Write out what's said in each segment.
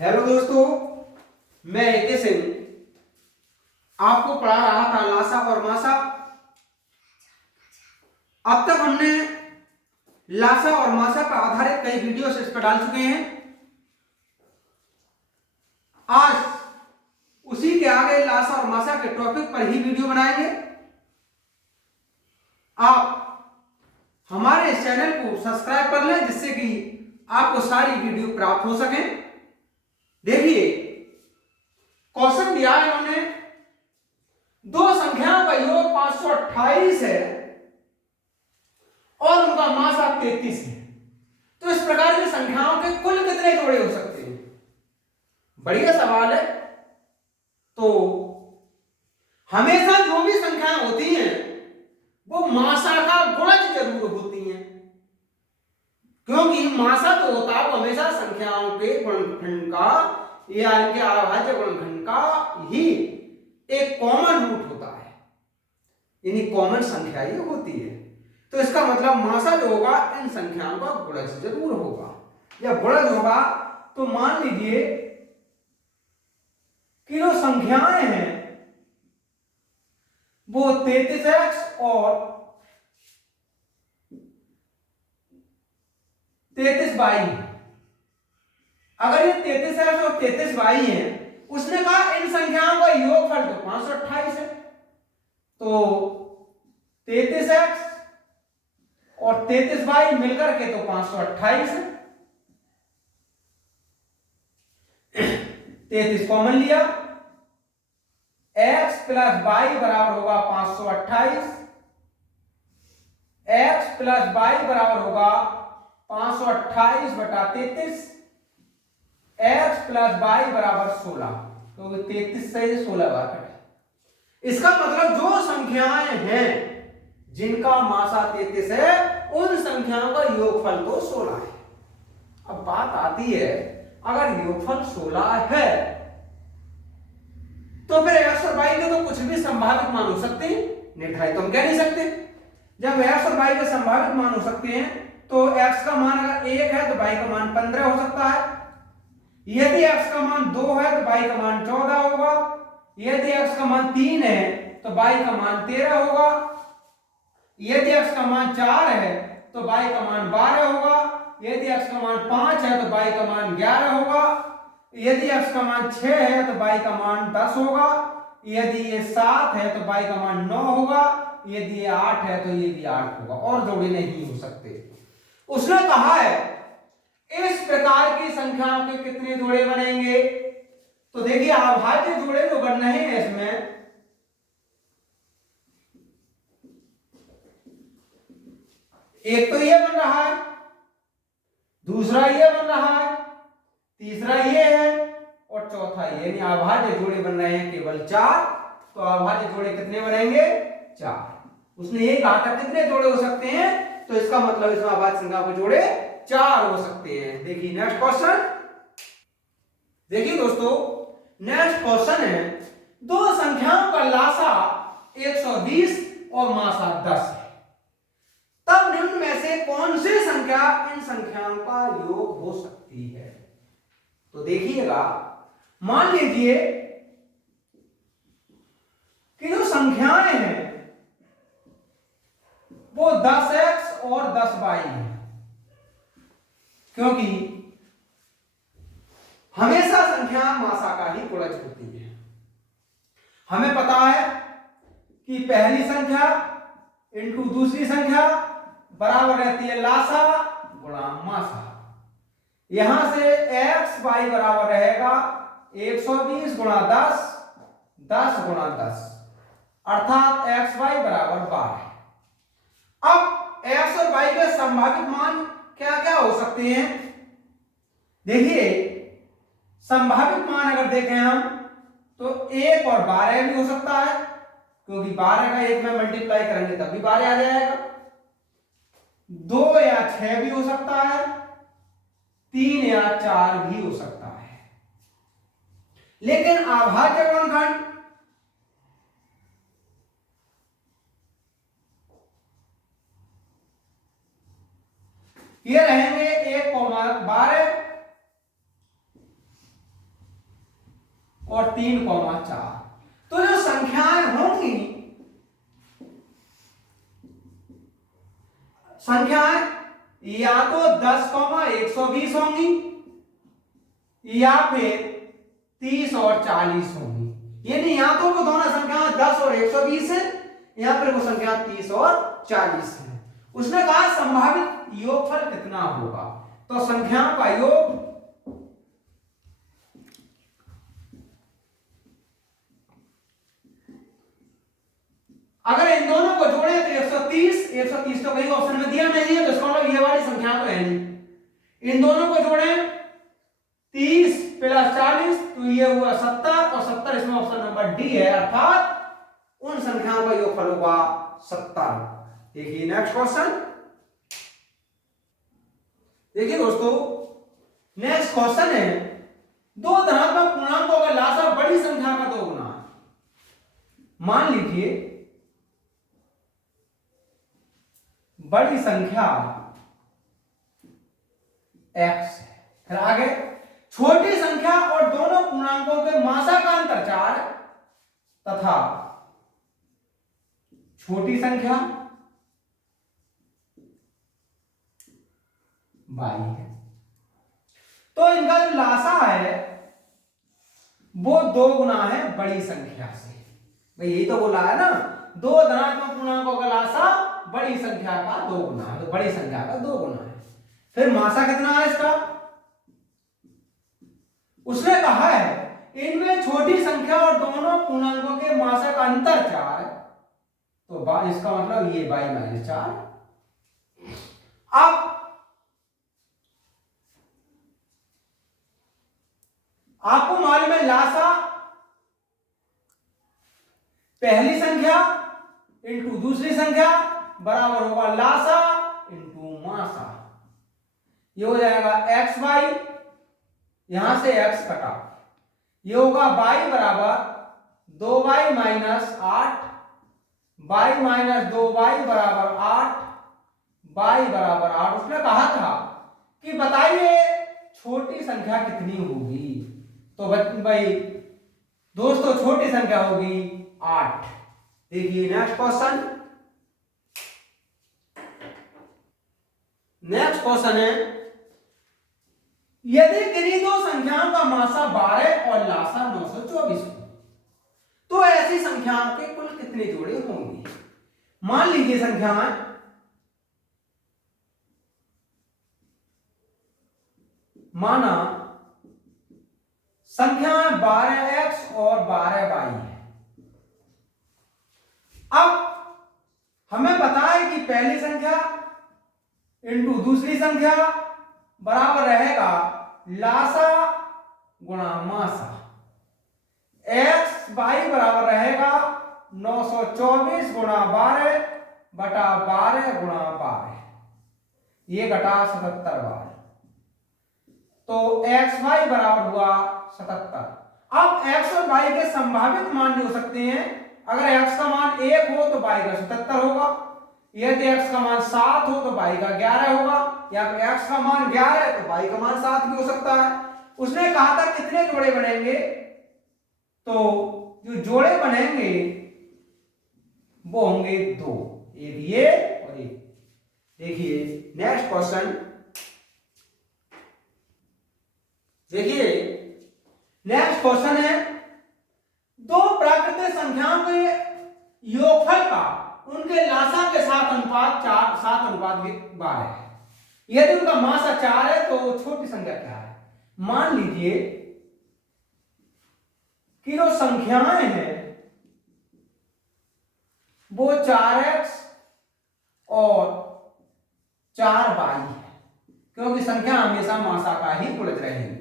Hello दोस्तों, मैं एके सिंह आपको पढ़ा रहा था लासा और मासा। अब तक हमने लासा और मासा पर आधारित कई वीडियोस इस पर डाल चुके हैं। आज उसी के आगे लासा और मासा के टॉपिक पर ही वीडियो बनाएंगे। आप हमारे इस चैनल को सब्सक्राइब कर लें जिससे कि आपको सारी वीडियो प्राप्त हो सके। देखिए, क्वेश्चन दिया है इन्होंने, दो संख्याओं का योग 528 है और उनका मासा 33 है। तो इस प्रकार की संख्याओं के कुल कितने जोड़े हो सकते हैं? बढ़िया सवाल है। तो हमेशा जो भी संख्याएं होती हैं वो मासा का गुणज जरूर होती हैं, क्योंकि मासा जो होता है वो हमेशा संख्याओं के गुणनखंड का या इनके अभाज्य गुणनखंड का ही एक कॉमन रूट होता है, यानी कॉमन संख्या ही होती है। तो इसका मतलब मासा जो होगा इन संख्याओं का गुणज जरूर होगा। या गुणज होगा तो मान लीजिए कि जो संख्याएं हैं वो 33x और 33y है। अगर ये 33x और 33y है, उसने कहा इन संख्याओं का योगफल तो 528 है। तो 33x और 33y मिलकर के तो 528 है। 33 कॉमन लिया, x प्लस वाई बराबर होगा 528, x प्लस वाई बराबर होगा 528 बटा 33, x प्लस वाई बराबर 16, तो 33 से 16 बार कटे। इसका मतलब जो संख्याएं हैं जिनका मासा 33 है उन संख्याओं का योगफल तो 16 है। अब बात आती है, अगर योगफल 16 है तो फिर x और y के तो कुछ भी संभावित मान हो सकते हैं, निर्धारित तो हम कह नहीं सकते। जब x और y के संभावित मान हो सकते हैं तो x का मान अगर 1 है तो y का मान 15 हो सकता है। यदि x का मान 2 है तो y का मान 14 होगा। यदि x का मान 3 है तो y का मान 13 होगा। यदि x का मान 4 है तो y का मान 12 होगा। यदि x का मान 5 है तो y का मान 11 होगा। यदि x का मान 6 है तो y का मान 10 होगा। यदि ये 7 है तो y का मान 9 होगा। यदि ये 8 है तो ये भी 8 होगा, और जोड़े नहीं हो सकते। उसने कहा है इस प्रकार की संख्याओं के कितने जोड़े बनेंगे? तो देखिए, अभाज्य जोड़े जो बन रहे हैं इसमें एक तो ये बन रहा है, दूसरा ये बन रहा है, तीसरा ये है और चौथा ये, यानी अभाज्य जोड़े बन रहे हैं केवल 4। तो अभाज्य जोड़े कितने बनेंगे? 4। उसने ये कहा था कितने जोड़े हो सकते हैं, तो इसका मतलब इसमें अभाज्य संख्या के जोड़े 4 हो सकते हैं। देखिए नेक्स्ट क्वेश्चन। देखिए दोस्तों, नेक्स्ट क्वेश्चन है, दो संख्याओं का लासा 120 और मासा 10 है, तब निम्न में से कौन सी संख्या इन संख्याओं का योग हो सकती है? तो देखिएगा, मान लीजिए कि जो संख्याएं हैं वो 10x और 10y है, क्योंकि हमेशा संख्या मासा का ही गुणज होती है। हमें पता है कि पहली संख्या इंटू दूसरी संख्या बराबर रहती है लासा गुणा मासा। यहां से x y बराबर रहेगा 120 गुणा 10, 10 गुणा 10, अर्थात x y बराबर 12। अब x और y के संभावित मान क्या क्या हो सकते हैं? देखिए, संभावित मान अगर देखें हम तो 1 और 12 भी हो सकता है, क्योंकि 12 का 1 में मल्टीप्लाई करेंगे तब भी 12 आ जाएगा। 2 या 6 भी हो सकता है, 3 या 4 भी हो सकता है। लेकिन अभाज्य गुणनखंड ये रहेंगे 1, 12, और 3,4। तो जो संख्याएं होंगी, संख्याएं या तो 10,120 होंगी या फिर 30 और 40 होंगी। यानी या तो वो दोनों संख्याएं 10 और 120 है या फिर वो संख्या 30 और 40 है। उसने कहा संभावित योगफल कितना होगा, तो संख्याओं का योग अगर इन दोनों को जोड़े तो 130 तो कहीं ऑप्शन में दिया नहीं है, तो इसका मतलब ये वाली संख्या तो है नहीं। इन दोनों को जोड़े 30 प्लस 40 तो ये हुआ 70 और 70 इसमें ऑप्शन नंबर डी है, अर्थात उन संख्याओं का योगफल होगा 70। देखिए नेक्स्ट क्वेश्चन, देखिए दोस्तों नेक्स्ट क्वेश्चन है, दो धनात्मक पूर्णांकों का लासा बड़ी संख्या का 2 गुना है। मान लीजिए बड़ी संख्या x है, फिर आगे छोटी संख्या और दोनों पूर्णांकों के मासा का अंतर 4 तथा छोटी संख्या y है। तो इनका जो लासा है वो 2 गुना है बड़ी संख्या से। भाई यही तो बोला है ना, दो धनात्मक पूर्णांकों का लासा बड़ी संख्या का 2 गुना है, तो बड़ी संख्या का 2 गुना है। फिर मासा कितना है इसका, उसने कहा है इनमें छोटी संख्या और दोनों पूर्णांकों के मासा का अंतर 4, तो इसका मतलब ये y-4। अब आपको मालूम है लासा पहली संख्या इंटू दूसरी संख्या बराबर होगा लासा इंटू मासा। ये हो जाएगा xy, यहां से x कटा, ये होगा y बराबर 2y minus 8, y minus 2y बराबर 8, y बराबर 8। उसने कहा था कि बताइए छोटी संख्या कितनी होगी, तो भाई दोस्तों छोटी संख्या होगी 8। देखिए नेक्स्ट क्वेश्चन, नेक्स्ट क्वेश्चन है यदि किन्हीं दो संख्याओं का मासा 12 और लासा 924 हो तो ऐसी संख्याओं के कुल कितने जोड़े होंगे। मान लीजिए संख्याएं माना संख्याएं 12x और 12y है। अब हमें पता है कि पहली संख्या इंटू दूसरी संख्या बराबर रहेगा लासा गुणा मासा। x y बराबर रहेगा 924 गुणा 12 बटा 12 गुणा 12, ये घटा 77 बार, तो x y बराबर हुआ 77। अब x और y के संभावित मान जो हो सकते हैं, अगर x का मान 1 हो तो y का 77 होगा, यदि x का मान 7 हो तो y का 11 होगा, या फिर x का मान 11 है तो y का मान 7 भी हो सकता है। उसने कहा था कितने जोड़े बनेंगे, तो जो जोड़े बनेंगे वो होंगे 2, एक ये और एक। देखिए नेक्स्ट क्वेश्चन, देखिए नेक्स्ट क्वेश्चन है दो प्राकृतिक संख्याओं के योगफल का उनके लासा के साथ अनुपात 7:12 है। यदि उनका मासा 4 है तो छोटी संख्या क्या है। मान लीजिए कि जो संख्याएं हैं वो 4x और 4y है, क्योंकि संख्या हमेशा मासा का ही गुणज रहेगी।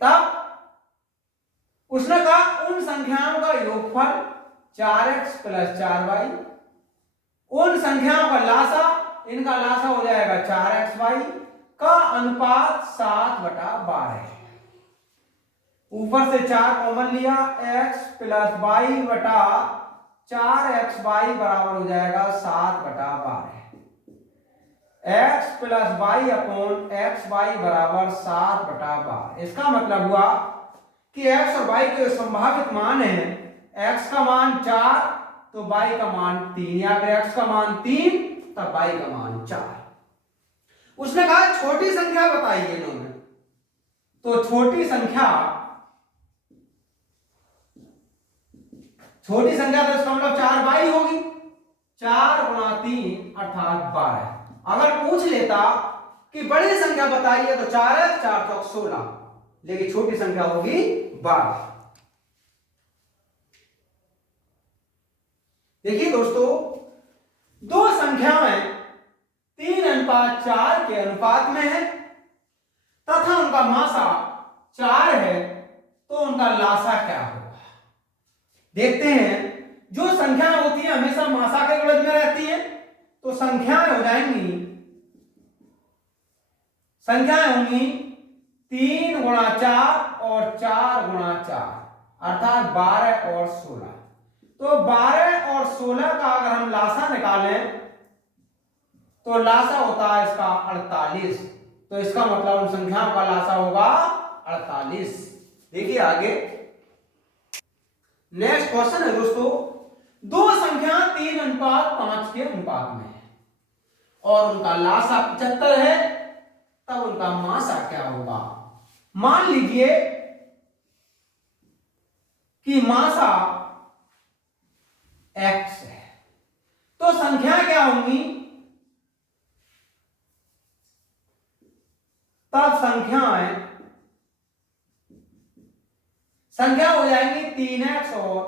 तब उसने कहा उन संख्याओं का योगफल 4x प्लस 4y, उन संख्याओं का लासा, इनका लासा हो जाएगा 4xy का अनुपात 7/12 है। ऊपर से 4 कॉमन लिया, x प्लस y बटा 4xy बराबर हो जाएगा 7/12। x plus y upon xy बराबर 7/12। इसका मतलब हुआ कि x और y के संभावित मान है, x का मान 4 तो y का मान 3, या फिर x का मान 3 तब y का मान 4। उसने कहा छोटी संख्या बताइए इन्होंने, तो छोटी संख्या तो इसका मतलब 4y होगी, 4 गुणा 3 अर्थात 12। अगर पूछ लेता कि बड़ी संख्या बताइए तो 4 है, 4 चौक 16, लेकिन छोटी संख्या होगी 12। देखिए दोस्तों, दो संख्याएं 3:4 के अनुपात में है तथा उनका मासा 4 है, तो उनका लासा क्या होगा? देखते हैं। जो संख्याएं होती है हमेशा मासा के गुणज में रहती है, तो संख्याएं होंगी 3 गुणा 4 और 4 गुणा 4 अर्थात 12 और 16। तो 12 और 16 का अगर हम लासा निकालें तो लासा होता है इसका 48, तो इसका मतलब उन संख्याओं का लासा होगा 48। देखिए आगे नेक्स्ट क्वेश्चन है दोस्तों, दो संख्या 3:5 के अनुपात में है और उनका लासा 75 है, तब उनका मासा क्या होगा? मान लीजिए कि मासा x है, तो संख्या क्या होंगी? तब संख्या हो जाएंगी 3x और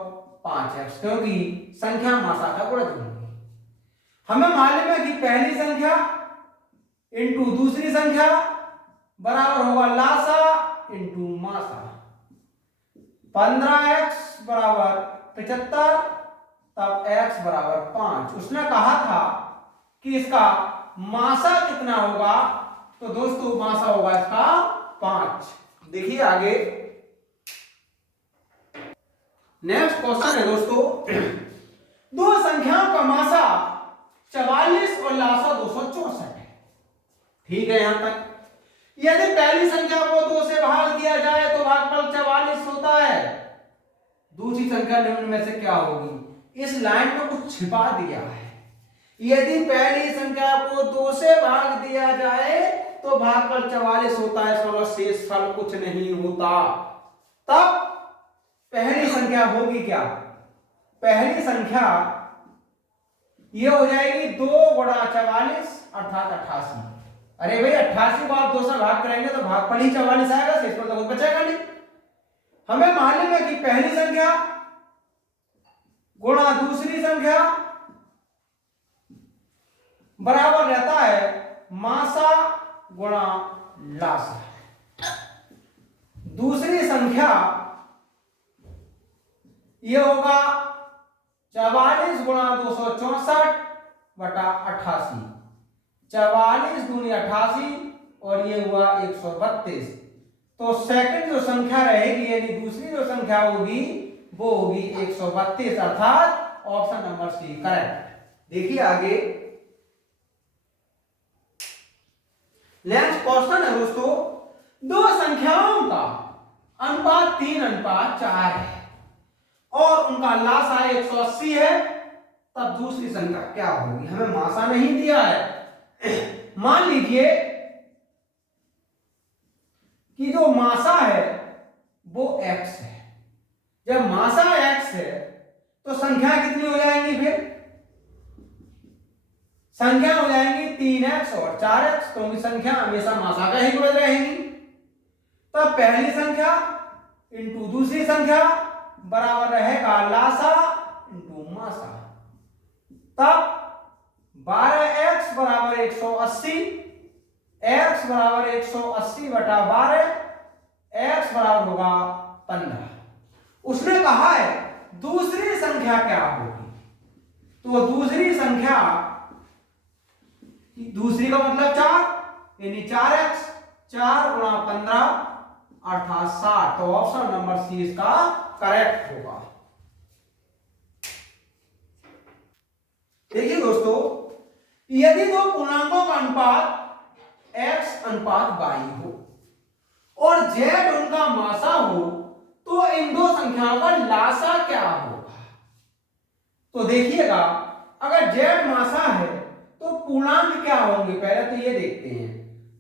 5x, क्योंकि संख्या मासा का गुणज होंगी। हमें मालूम है कि पहली संख्या इंटू दूसरी संख्या बराबर होगा लासा इंटू मासा। 15x बराबर 75, तब x बराबर 5। उसने कहा था कि इसका मासा कितना होगा, तो दोस्तों मासा होगा इसका 5। देखिए आगे नेक्स्ट क्वेश्चन है दोस्तों, दो संख्याओं का मासा 44 और लासा 264 है। ठीक है यहां तक। यदि पहली संख्या को 2 से भाग दिया जाए तो भागफल 44 होता है। दूसरी संख्या निम्न में से क्या होगी? इस लाइन में कुछ छिपा दिया है। यदि पहली संख्या को 2 से भाग दिया जाए तो भागफल 44 होता है, इसका मतलब शेष फल कुछ नहीं होता। तब पहली संख्या होगी क्या? पहली संख्या ये हो जाएगी 2 गुणा 44 अर्थात 88। अरे भाई 88 को आप 2 से भाग करेंगे तो भागफल ही 44 आएगा, शेष फल तो कुछ बचेगा नहीं। हमें मालूम है कि पहली संख्या गुणा दूसरी संख्या बराबर रहता है मासा गुणा लासा। दूसरी संख्या ये होगा 44 गुणा 264 बटा 88। 44 दूनी 88 और ये हुआ 132। तो सेकंड जो संख्या रहेगी यानी दूसरी जो संख्या होगी वो होगी 132, अर्थात ऑप्शन नंबर सी करेक्ट। देखिए आगे नेक्स्ट क्वेश्चन है दोस्तों, दो संख्याओं का अनुपात 3:4 है और उनका लासा 180 है, तब दूसरी संख्या क्या होगी? हमें मासा नहीं दिया है। मान लीजिए कि जो मासा है वो x है। जब मासा x है तो संख्या कितनी हो जाएंगी? फिर संख्या हो जाएंगी 3x और 4x, क्योंकि संख्या हमेशा मासा का ही गुणज रहेगी। तब पहली संख्या इंटू दूसरी संख्या बराबर रहेगा लासा इंटू मासा। तब 12x बराबर 180, x बराबर 180 बटा 12, x बराबर होगा 15। उसने कहा है दूसरी संख्या क्या होगी? तो दूसरी संख्या, दूसरी का मतलब 4 यानी 4x, 4 गुणा 15 अर्थात 60। तो ऑप्शन नंबर सी इसका करेक्ट होगा। देखिए दोस्तों, यदि दो पूर्णांकों का अनुपात x अनुपात y हो और z उनका मासा हो तो इन दो संख्याओं का लासा क्या होगा? तो देखिएगा, अगर z मासा है तो पूर्णांक क्या होंगे, पहले तो ये देखते हैं।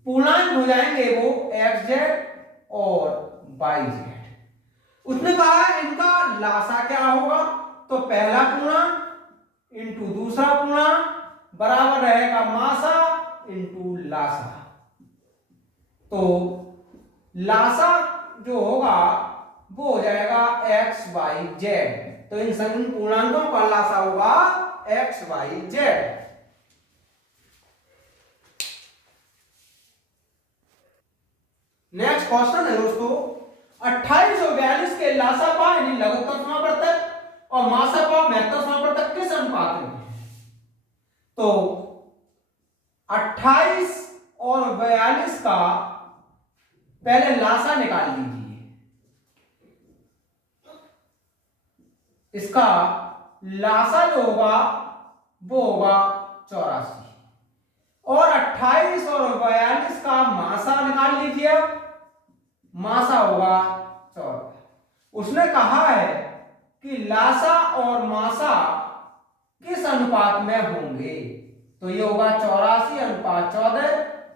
पूर्णांक हो जाएंगे वो xz और yz। उसने कहा इनका लासा क्या होगा, तो पहला पूर्णांक इंटू दूसरा पूर्णांक बराबर रहेगा मासा इंटू लासा। तो लासा जो होगा वो हो जाएगा एक्स वाई जेड। तो इन सभी पूर्णांकों का लासा होगा X Y Z. Next question है दोस्तों, 28 और 42 के लासा पा यानी लघुत्तम समापवर्तक और मासा पा महत्तम समापवर्तक किस अनुपात में है? तो 28 और 42 का पहले लासा निकाल लीजिए। इसका लासा जो होगा वो होगा 84 और 28 और 42 का मासा निकाल लीजिए। मासा होगा 14। उसने कहा है कि लासा और मासा किस अनुपात में होंगे, तो ये होगा 84 अनुपात 14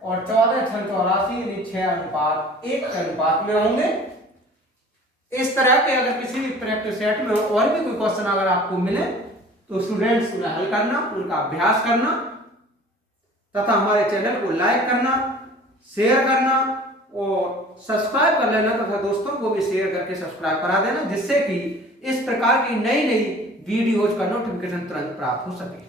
और 14 × 84 यानी 6:1 के अनुपात में होंगे। इस तरह के अगर किसी भी प्रैक्टिस सेट में और भी कोई क्वेश्चन अगर आपको मिले तो स्टूडेंट्स उन्हें हल करना, उनका अभ्यास करना तथा हमारे चैनल को लाइक करना, शेयर करना और सब्सक्राइब कर लेना तथा दोस्तों को भी शेयर करके सब्सक्राइब करा देना, जिससे कि इस प्रकार की नई नई वीडियोज का नोटिफिकेशन तुरंत प्राप्त हो सके।